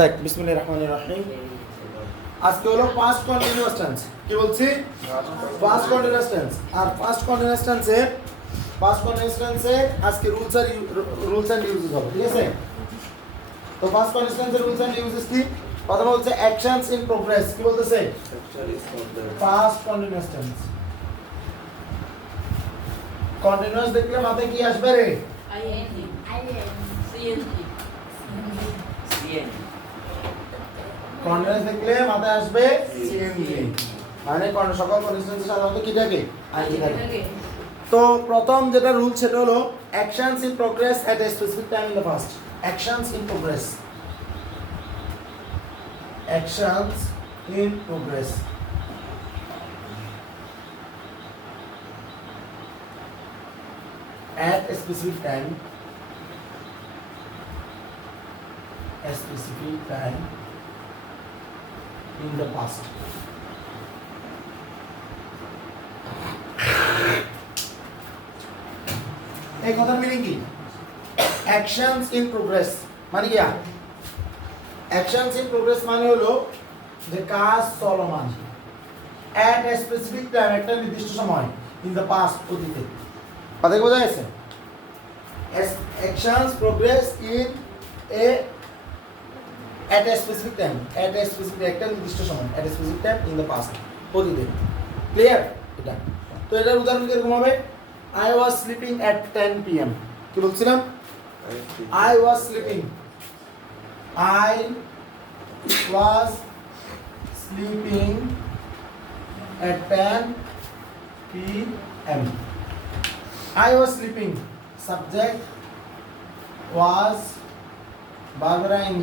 দেখ বিসমিল্লাহির রহমানির রহিম। আজকে হলো পাস্ট কন্টিনিউয়াস টেন্স। কি বলছি? Past continuous tense. আর পাস্ট কন্টিনিউয়াস টেন্সে আজকে রুলস এন্ড ইউজেস হবে, ঠিক আছে? তো পাস্ট কন্টিনিউয়াস টেন্সের রুলস এন্ড ইউজেস কি? প্রথমে হচ্ছে অ্যাকশনস ইন প্রোগ্রেস। কি বলতেছে? Past continuous tense. কন্টিনিউয়াস দেখলে মাথায় কি আসবে রে? কন্টিনিউয়াস দেখলে মাথায় আসবে সিএনজি। মানে সকল কন্টিনিউয়াস সাধারণত কি থাকে? আইএনজি থাকে। তো প্রথম যেটা রুল সেটা হলো actions in progress at a specific time in the past. Actions in progress. Actions in progress at a specific time in the past. এই কথার মিনিং কি? অ্যাকশনস ইন প্রোগ্রেস মানে কি? অ্যাকশনস ইন প্রোগ্রেস মানে হলো যে কাজ চলমান at a specific time, একটা নির্দিষ্ট সময়, in the past, অতীতে। কথা কি বোঝা গেছে? Actions progress in at a specific time, একটা নির্দিষ্ট সময়, at a specific time in the past, অতীতে। ক্লিয়ার? এটা তো এটার উদাহরণ কিরকম হবে? I was sleeping at 10 p.m. কি বলছিলাম? I was sleeping at 10 p.m. I was sleeping. Subject was Barbara ing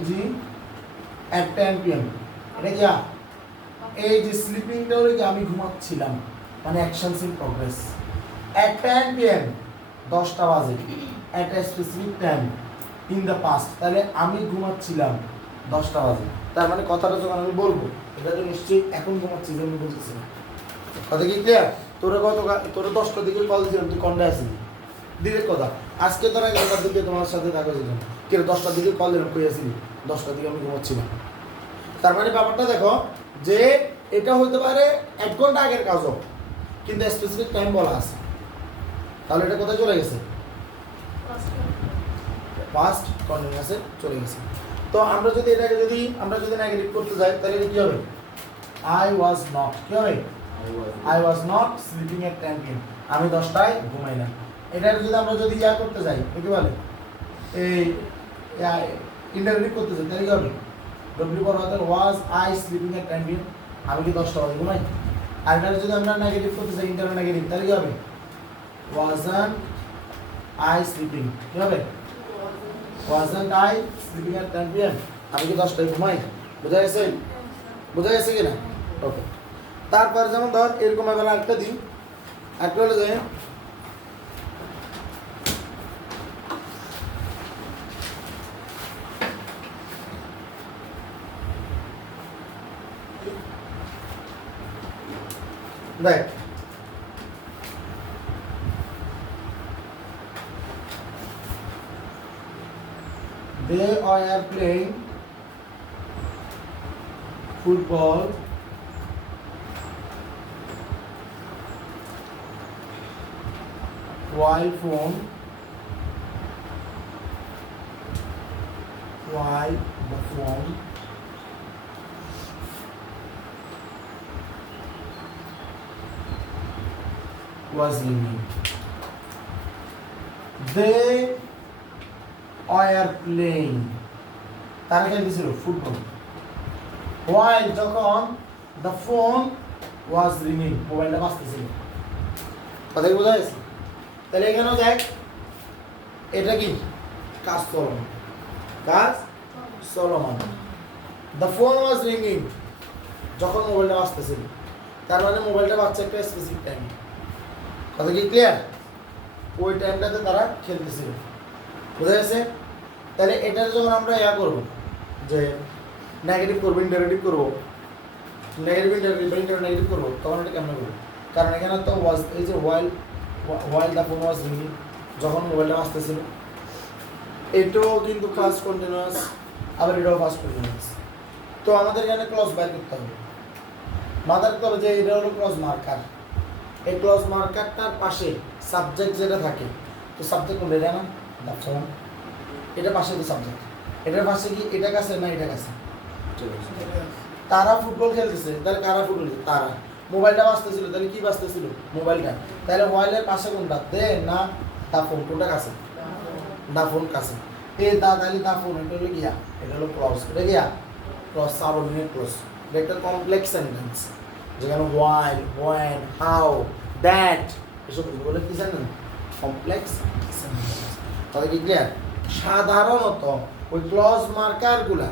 at 10 p.m. এটা কি? এই যে স্লিপিংটা হলো কি আমি ঘুমাচ্ছিলাম, মানে actions in progress. at 10 p.m. 10টা বাজে, at a specific time in the past, তাহলে আমি ঘুমাচ্ছিলাম 10টা বাজে। তার মানে কথাটা যখন আমি বলবো এটা তো নিশ্চয়ই এখন ঘুমাচ্ছি, আমি বলতেছি না। কথা কি ক্লিয়ার? তোরা 10টার দিকে কল দিয়েছিলাম, তুই কন্ডে আসিনি। দিদির কথা আজকে তোরা 11টার দিকে তোমার সাথে দেখা ছিল, কেন 10টার দিকে কল দিলাম, কই আসিনি? 10টার দিকে আমি ঘুমাচ্ছিলাম। তার মানে ব্যাপারটা দেখো যে এটা হতে পারে 1 ঘন্টা আগের কাজও, কিন্তু স্পেসিফিক টাইম বলা আছে। তাহলে এটা কোথায় চলে গেছে? পাস্ট কন্টিনিউয়াসে চলে গেছে। তো আমরা যদি এটাকে আমরা যদি নেগেটিভ করতে যাই তাহলে কি হবে? I was not, কি হবে? I was not sleeping at 10 p.m. আমি 10টায় ঘুমাই না। এটার আমরা যদি করতে যাই, কি বলে? এই ইন্টারনেটিভ করতে যাই তাহলে কি হবে? W পর হবে was I sleeping at 10 p.m. আমি কি 10টা বাজে ঘুমাই? আর এটা যদি আমরা নেগেটিভ করতে যাই, ইন্টারনেট নেগেটিভ, তাহলে কি হবে? wasn't I sleeping, কি হবে? wasn't I sleeping at 10 p.m. আমি কি 10টায় ঘুমাই? বোঝা গেছে কিনা? ওকে। তারপর যেমন ধর এরকম এবার আরেকটা দিন, একটা হলো যে দেখ they are playing football while the phone was ringing. They are playing, তারা খেলতেছিল ফুটবল, while যখন the phone was ringing, মোবাইলটা বাজতেছিল। কথা কি বোঝা গেছে? তাহলে এখানেও দেখ এটা কি? কাজ চলমান। the phone was ringing, যখন মোবাইলটা বাজতেছিল, তার মানে মোবাইলটা বাজছে একটা স্পেসিফিক টাইমে। কথা কি ক্লিয়ার? ওই টাইমটাতে তারা খেলতেছিল। বোঝা গেছে? তাহলে এটা যখন আমরা করব যে নেগেটিভ করব, ইন্টারেটিভ করব, নেগেটিভ করব, তখন এটা কেমন করব? কারণ এখানে তো ওয়াজ, এই যে while the phone was ringing, যখন মোবাইলটা বাজতেছিল, এটাও কিন্তু পাস্ট কন্টিনিউয়াস। আবার এটাও ফার্স্ট প্রেজেন্ট। তো আমাদের এখানে ক্লজ বাইর করতে হবে। মাথায় রাখতে হবে যে এটা হলো ক্লজ মার্কার। এই ক্লজ মার্কারটার পাশে সাবজেক্ট যেটা থাকে, তো সাবজেক্ট কোনটা এটা না, দ্য ফোন, এটা পাশে তো সাবজেক্ট, এটার পাশে কি এটা কাছে না এটা কাছে। তারা ফুটবল খেলতেছে, তাহলে কারা ফুটবল খেলছে? তারা। মোবাইলটা বাজতেছিল, তাহলে কি বাজতেছিল? মোবাইলটা। তাহলে মোবাইলের পাশে কোনটা, দে না দা ফোন, কোনটা কাছে? দা ফোন কাছে। তাহলে দা ফোন, এটা হলো গিয়া, এটা হলো ক্লজ, এটা গিয়া ক্লজ, সাবঅর্ডিনেট ক্লজ। এটা একটা কমপ্লেক্স সেন্টেন্স, যেখানে হোয়াইল, হোয়েন, হাউ, দ্যাট এসব বলে কি জানেন? Complex sentence. তাহলে কি ক্লিয়ার? সাধারণত ওই ক্লজ মার্কারগুলা,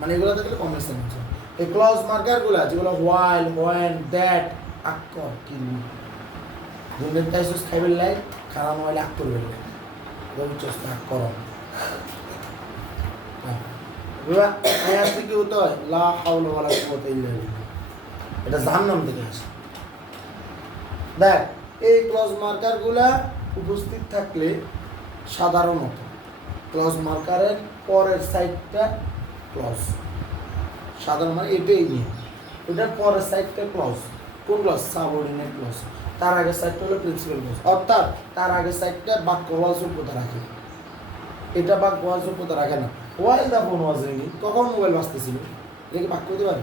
মানে এগুলো থাকলে কমপ্লেক্স সেন্টেন্স। এই ক্লজ মার্কারগুলা যেগুলো হোয়াইল, হোয়েন, দ্যাট, আক্কর কিনবি দুনিয়ার টাইসুস খাইবেন লাই, খারাপ হইলে আক্কর বেরবে, এটা হচ্ছে আক্কর। আয়াত থেকে হতে হয় লা হাওলা ওয়ালা কুওয়াতা ইল্লা বিল্লাহ, এটা জাহান্নাম থেকে আসে। দেখ, এই ক্লজ মার্কারগুলা উপস্থিত থাকলে সাধারণত ক্লজ মার্কারের পরের সাইডটা ক্লজ, সাধারণ মানে এটাই নিয়ে, এটার পরের সাইডটা ক্লজ। কোন ক্লজ? Subordinate clause. তার আগের সাইডটা হলো প্রিন্সিপাল ক্লজ, অর্থাৎ তার আগের সাইডটা বাক্যবল যোগ্যতা রাখে, এটা বাক্যবল যোগ্যতা রাখে না। ওয়াইল দা ফোন ওয়াজ রিংিং, কখন মোবাইল বাজতেছিল, এটা কি বাক্য হতে পারে?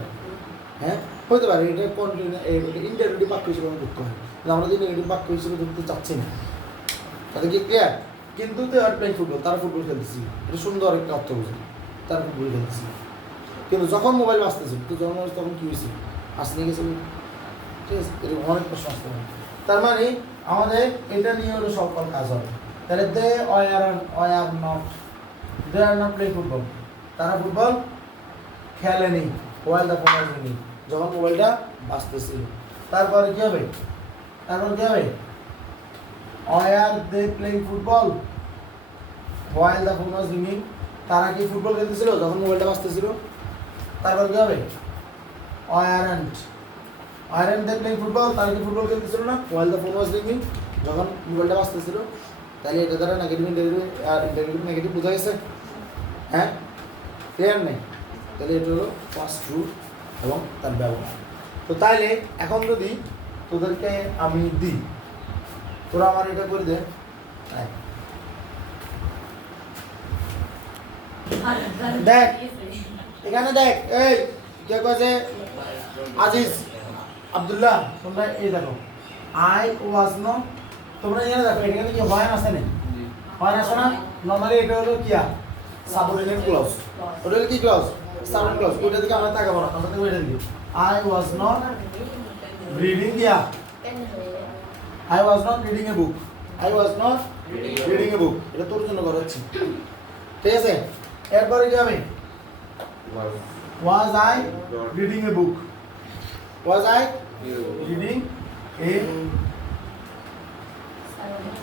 হ্যাঁ, হতে পারে। এটা ইন্টারভিউ বাক্য হিসেবে করতে হয়, আমরা যদি নেগেটিভ বাক্য হিসেবে ধরতে চাচ্ছি না। তাদের কি ক্লিয়ার? কিন্তু দে আর প্লেইং ফুটবল, তারা ফুটবল খেলতেছিল, এটা সুন্দর একটা অর্থ বুঝে, তারা ফুটবল খেলতেছিল। কিন্তু যখন মোবাইল বাজতেছিল, তো যখন তখন কী হয়েছে? আসতে গেছে, ঠিক আছে? এরকম অনেক প্রশ্ন আসতে পারে। তার মানে আমাদের এটা নিয়ে হলো সকল কাজ হবে। তাহলে they are not play football, তারা ফুটবল খেলেনি, মোবাইল দা ফোন আসেনি যখন মোবাইলটা বাজতেছিল। তারপরে কি হবে? Are they playing football while the phone was রিংিং, তারা কি ফুটবল খেলতেছিল যখন মোবাইলটা বাজতেছিল? তারপর কি হবে? আয়ারন দে প্লেইং ফুটবল, তারা কি ফুটবল খেলতেছিল না হোয়াইল দা ফোন ওয়াজ রিংিং, যখন মোবাইলটা বাজতেছিল। তাহলে এটা দ্বারা নেগেটিভ ইন্টারভিউ নেগেটিভ বোঝা গেছে? হ্যাঁ, ক্লিয়ার নেই? তাহলে এটা হলো ফার্স্ট রুল এবং তার ব্যবহার। তো তাইলে এখন যদি তোদেরকে আমি দিই, তোরা আমার এটা করে দে। দেখ এখানে, দেখ এই কে কাছে আজিজ, আব্দুল্লাহ, তোমরা এই দেখো আই ওয়াজ নট, তোমরা এখানে দেখো এখানে কি হয় আছে না? হয় আছে না? নরমালি এটা হলো কিয়া সাবঅর্ডিনেট ক্লজ, ওটা হলো কি ক্লজ? Subordinate clause. ওইটা দিকে আমরা তাকাবো না, আমরা তাকে ওইটা দিই। আই ওয়াজ নট রিডিং কিয়া, I was not reading a book, I was not reading a book, এটা তোর জন্য করাচ্ছি, ঠিক আছে? এরপরে কি হবে? Was I reading a book, was I reading a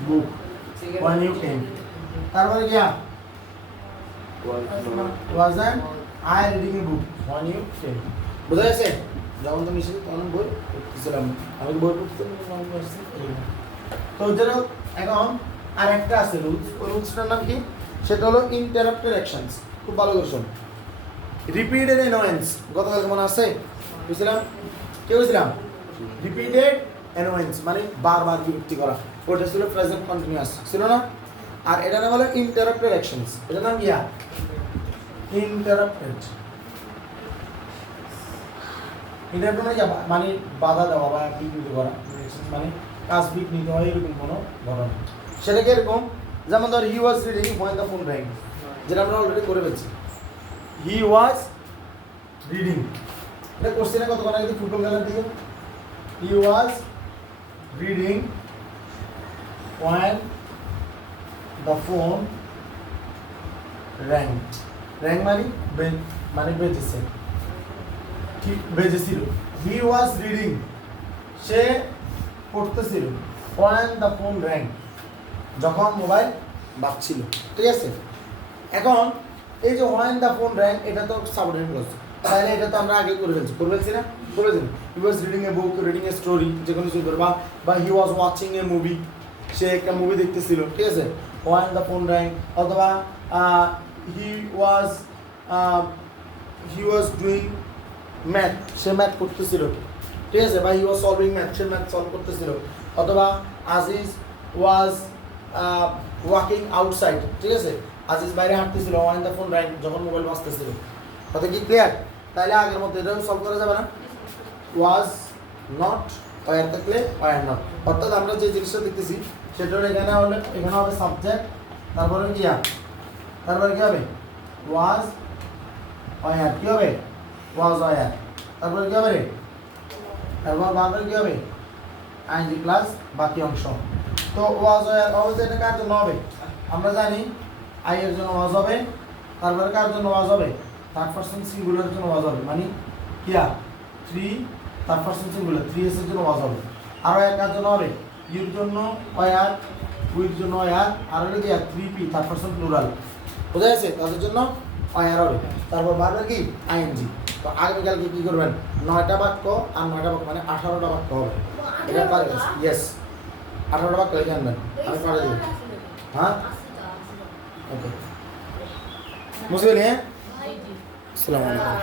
book when you came। তারপরে কি? wasn't I reading a book when you came। বুঝা গেছে? যখন তুমি এসেছো তখন বই পড়তেছিলাম, আমি বই পড়তেছিলাম। তো যেন এখন আর একটা আছে রুলস, ওই রুলসটার নাম কি? সেটা হলো ইন্টারাপ্টেড অ্যাকশনস। খুব ভালো করে শোন। রিপিটেড অ্যানোয়েন্স, গতকাল মনে আছে? বুঝছিলাম কে বুঝছিলাম? রিপিটেড অ্যানোয়েন্স মানে বারবার বিরক্তি করা, ওটা ছিল প্রেজেন্ট কন্টিনিউয়াস, ছিল না? আর এটা নাম হলো ইন্টারাপ্টেড অ্যাকশনস, এটার নাম কি? ইন্টারাপ্টেড। ইন্টারাপ্টেড মানে বাধা দেওয়া বা বিঘ্নিত করা, মানে কাজ বিঘ্নিত হয় এরকম কোনো ঘটনা। সেটাকে এরকম, যেমন ধর he was reading when the phone rang, যেটা আমরা অলরেডি করে ফেলছি। হি ওয়াজ রিডিং, এটা কোশ্চেনে কতক্ষণ আগে ফুটবল খেলার দিকে। He was reading when the phone rang, rang মানে বেজেছে, কি বেজেছিল। he was reading, সে পড়তেছিল, when the phone rang, যখন মোবাইল বাজছিল, ঠিক আছে? এখন এই যে when the phone rang, এটা তো সাবঅর্ডিনেট ক্লজ, তাহলে এটা তো আমরা আগে করে ফেলছি না? he was reading a book, reading a story, যে কোনো কিছু করবা, বা he was watching a movie, সে একটা মুভি দেখতেছিল, ঠিক আছে? when the phone rang, অথবা he was he was doing math, say math করতেছিল, ঠিক আছে, বা হি ওয়াজ সলভিং ম্যাথ, সে ম্যাথ সলভ করতেছিল, অথবা আজিজ ওয়াজ ওয়াকিং আউটসাইড, ঠিক আছে, আজিজ বাইরে হাঁটতেছিল, ওয়ান দ্য ফোন রাইং, যখন মোবাইল বাজতেছিল। কথা কি ক্লিয়ার? তাহলে আগের মধ্যে এটাও সলভ করা যাবে না? ওয়াজ নট ওয়ার থাকলে ওয়ার নট, অর্থাৎ আমরা যে জিনিসটা দেখতেছি সেটা এখানে হলে এখানে হবে সাবজেক্ট, তারপরে কি তারপরে কি হবে ওয়াজ ওয়ার, কি হবে ওয়াজ ওয়ার, তারপরে কি হবে রে, তারপর বাকি কি হবে আইএনজি প্লাস বাকি অংশ। তো ওয়াজ ওয়ার অবশ্যই এটা কার জন্য হবে? আমরা জানি আই এর জন্য ওয়াজ হবে, তারপরে কার জন্য ওয়াজ হবে? থার্ড পারসন সিঙ্গুলার জন্য ওয়াজ হবে, মানে কিয়া 3 থার্ড পারসন সিঙ্গুলার 3s এর জন্য ওয়াজ হবে। আর এর কার জন্য হবে? ইউর জন্য ওয়ার, উইর জন্য ওয়ার, আর হলো কি 3p থার্ড পারসন প্লুরাল, বুঝা গেছে? তাদের জন্য ওয়ার হবে। তারপর ভার্বের কি আইএনজি। তো আগামীকালকে কি করবেন? 9টা বাক্য আর 9টা বাক্য মানে 18টা বাক্য হবে। এটা পারে গেছে, ইয়েস 18টা বাক্য লিখে আনবেন, আমি পারে দেবো। হ্যাঁ ওকে, বুঝলেন? হ্যাঁ, আসসালামু আলাইকুম।